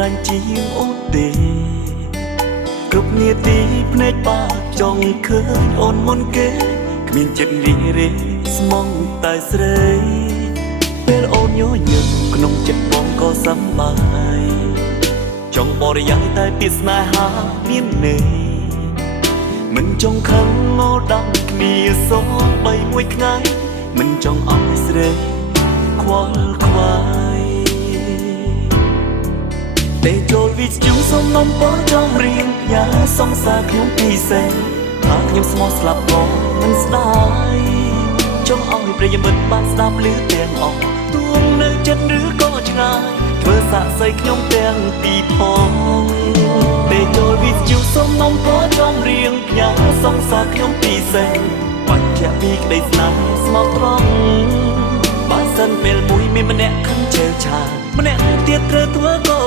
ឡាញ់ជាងអូនទេគ្រប់នាទីភ្នែកបាក់ចង់ឃើញអូនមុនគេគ្មានចិត្តរីរេស្មងតែស្រីពេលអូនញញឹមក្នុងចិត្តបងក៏សប្បាយចង់បរិយាយតែពាក្យស្នេហាមានន័យមិនចង់ខឹងងល់ដឹងគ្នាសោះបីមួយថ្ងៃមិនចង់ឲ្យស្រីខ្វល់ខ្វាយតែចូលវិទ្យុសុំនំបងចង់រៀងផ្ញើសង្សារខ្ញុំពិសេសថាខ្ញុំស្មោះស្លាប់ក៏មិនស្ដាយចង់ឲ្យប្រិយមិត្តបានស្ដាប់ឮទាំងអស់ទួងនៅចិត្តឬក៏ឆ្ងាយធ្វើសាក់សីខ្ញុំទាំងពីរផងតែចូលវិទ្យុសុំនំបងចង់រៀងផ្ញើសង្សារខ្ញុំពិសេសបញ្ជាក់ពីក្តីស្នេហ៍ស្មោះត្រង់បើសិនពេលមួយមានម្នាក់ខឹងជើឆាម្នាក់ទៀតត្រូវធ្វើក៏